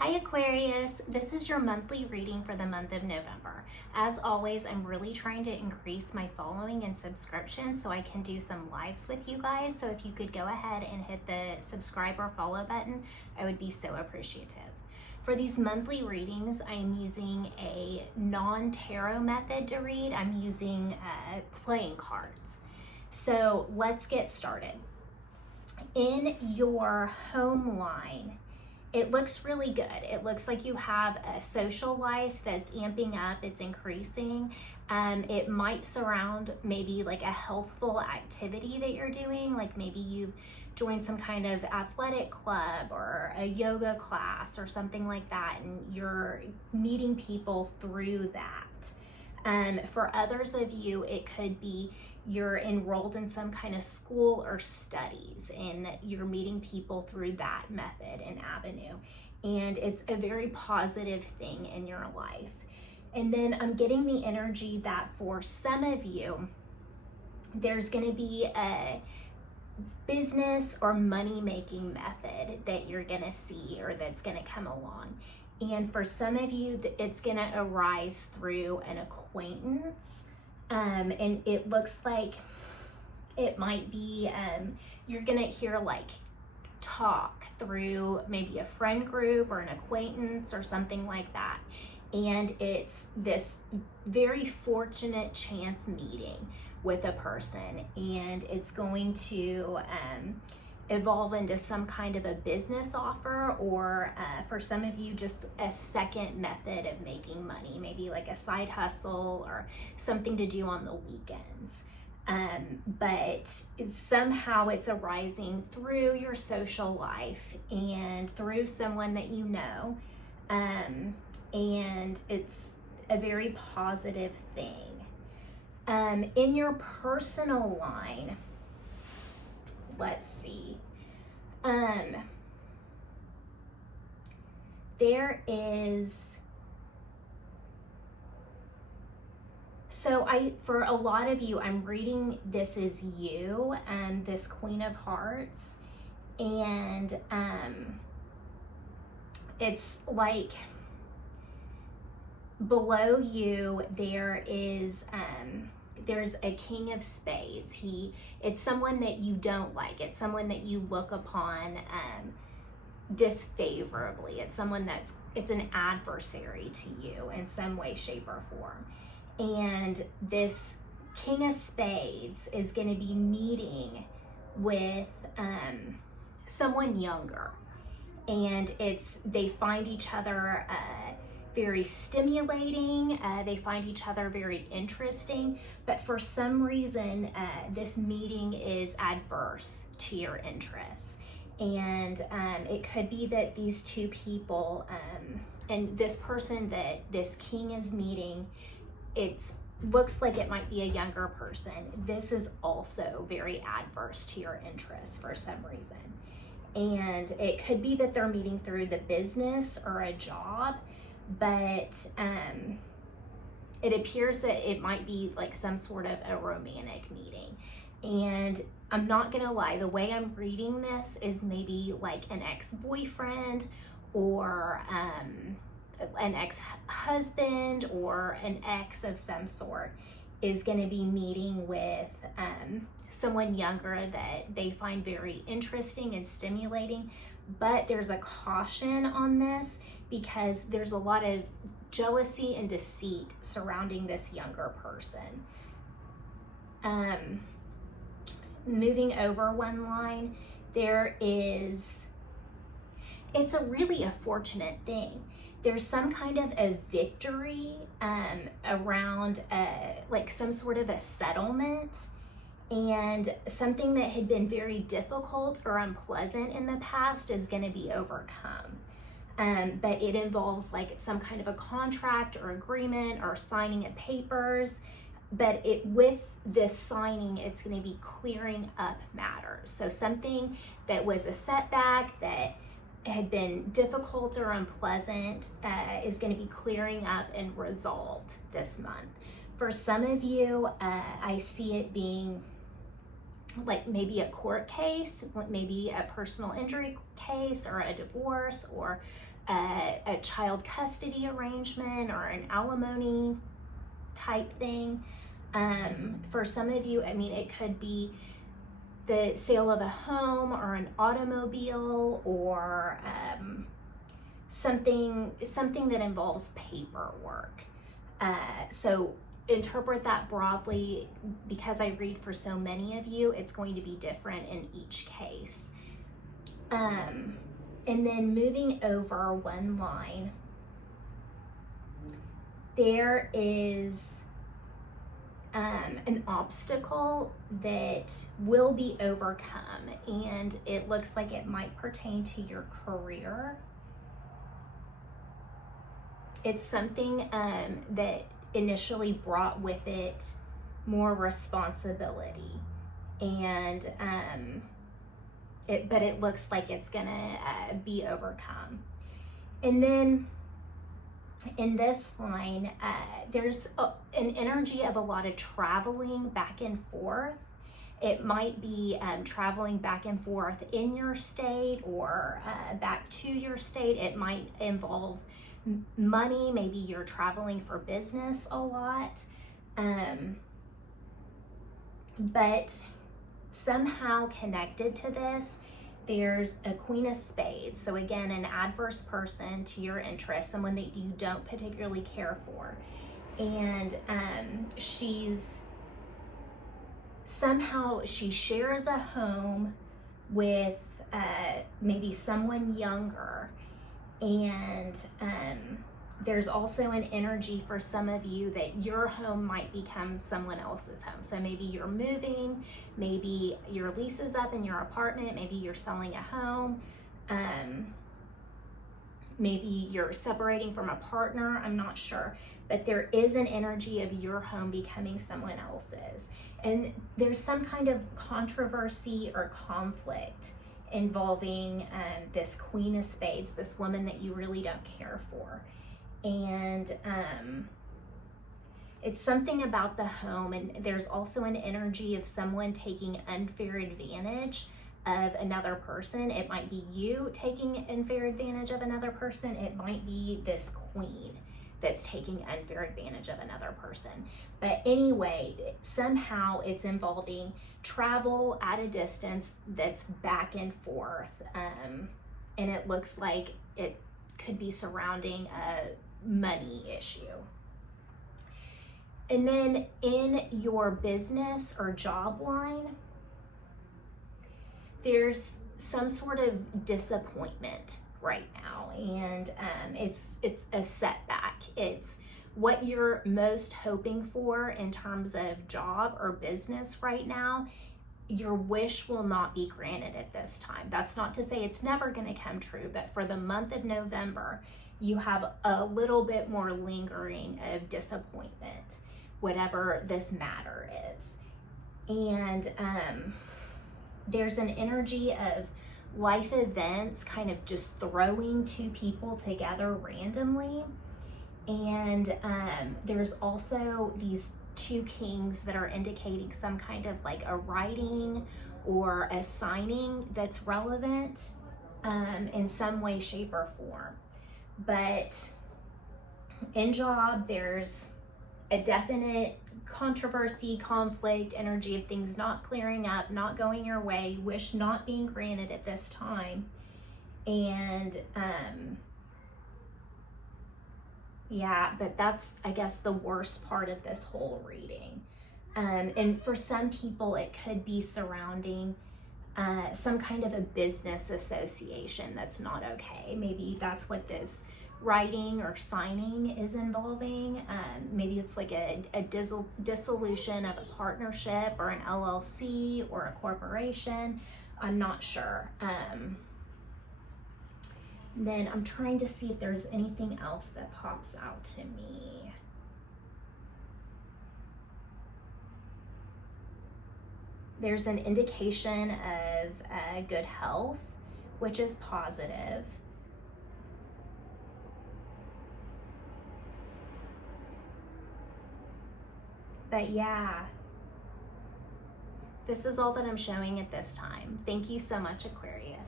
Hi Aquarius, this is your monthly reading for the month of November. As always, I'm really trying to increase my following and subscriptions so I can do some lives with you guys. So if you could go ahead and hit the subscribe or follow button, I would be so appreciative. For these monthly readings, I am using a non-tarot method to read. I'm using playing cards. So let's get started. In your home line, it looks really good. It looks like you have a social life that's amping up, it's increasing. It might surround maybe like a healthful activity that you're doing, like maybe you joined some kind of athletic club or a yoga class or something like that, and you're meeting people through that. For others of you, it could be you're enrolled in some kind of school or studies and you're meeting people through that method and avenue. And it's a very positive thing in your life. And then I'm getting the energy that for some of you, there's going to be a business or money-making method that you're going to see or that's going to come along. And for some of you, it's going to arise through an acquaintance. And it looks like it might be, you're gonna hear like talk through maybe a friend group or an acquaintance or something like that. And it's this very fortunate chance meeting with a person, and it's going to evolve into some kind of a business offer, or for some of you, just a second method of making money, maybe like a side hustle or something to do on the weekends. But somehow it's arising through your social life and through someone that you know, and it's a very positive thing. In your personal line, let's see. There is, for a lot of you, I'm reading this is you, this Queen of Hearts, and it's like below you there is there's a King of Spades. It's someone that you don't like. It's someone that you look upon disfavorably. It's someone it's an adversary to you in some way, shape, or form. And this King of Spades is going to be meeting with someone younger. And they find each other very stimulating, they find each other very interesting, but for some reason this meeting is adverse to your interests. And it could be that these two people and this person that this king is meeting, it looks like it might be a younger person. This is also very adverse to your interests for some reason. And it could be that they're meeting through the business or a job, but it appears that it might be like some sort of a romantic meeting. And I'm not gonna lie, the way I'm reading this is maybe like an ex-boyfriend or an ex-husband or an ex of some sort is gonna be meeting with someone younger that they find very interesting and stimulating. But there's a caution on this because there's a lot of jealousy and deceit surrounding this younger person. Moving over one line, it's really a fortunate thing. There's some kind of a victory around like some sort of a settlement, and something that had been very difficult or unpleasant in the past is going to be overcome. But it involves like some kind of a contract or agreement or signing of papers. But with this signing, it's going to be clearing up matters. So something that was a setback that had been difficult or unpleasant is going to be clearing up and resolved this month. For some of you, I see it being like maybe a court case, maybe a personal injury case, or a divorce, or a child custody arrangement, or an alimony type thing. For some of you, I mean, it could be the sale of a home or an automobile, or something that involves paperwork. So interpret that broadly. Because I read for so many of you, it's going to be different in each case. And then moving over one line, there is an obstacle that will be overcome, and it looks like it might pertain to your career. It's something that initially brought with it more responsibility, and but it looks like it's gonna be overcome. And then in this line, there's an energy of a lot of traveling back and forth. It might be traveling back and forth in your state, or back to your state. It might involve money. Maybe you're traveling for business a lot. But somehow connected to this, there's a Queen of Spades. So again, an adverse person to your interest, someone that you don't particularly care for. And she shares a home with maybe someone younger. And there's also an energy for some of you that your home might become someone else's home. So maybe you're moving, maybe your lease is up in your apartment, maybe you're selling a home, maybe you're separating from a partner, I'm not sure. But there is an energy of your home becoming someone else's. And there's some kind of controversy or conflict involving this Queen of Spades, this woman that you really don't care for. And it's something about the home, and there's also an energy of someone taking unfair advantage of another person. It might be you taking unfair advantage of another person. It might be this queen that's taking unfair advantage of another person. But anyway, somehow it's involving travel at a distance that's back and forth. And it looks like it could be surrounding a money issue. And then in your business or job line, there's some sort of disappointment right now, and it's a setback. It's what you're most hoping for in terms of job or business right now. Your wish will not be granted at this time. That's not to say it's never going to come true, but for the month of November, you have a little bit more lingering of disappointment, whatever this matter is. And there's an energy of life events kind of just throwing two people together randomly. And there's also these two kings that are indicating some kind of like a writing or a signing that's relevant in some way, shape, or form. But in job, there's a definite controversy, conflict, energy of things not clearing up, not going your way, wish not being granted at this time. And yeah, but that's, I guess, the worst part of this whole reading. And for some people, it could be surrounding some kind of a business association that's not okay. Maybe that's what this writing or signing is involving. Maybe it's like a dissolution of a partnership or an LLC or a corporation. I'm not sure. Then I'm trying to see if there's anything else that pops out to me. There's an indication of good health, which is positive. But yeah, This is all that I'm showing at this time. Thank you so much, Aquarius.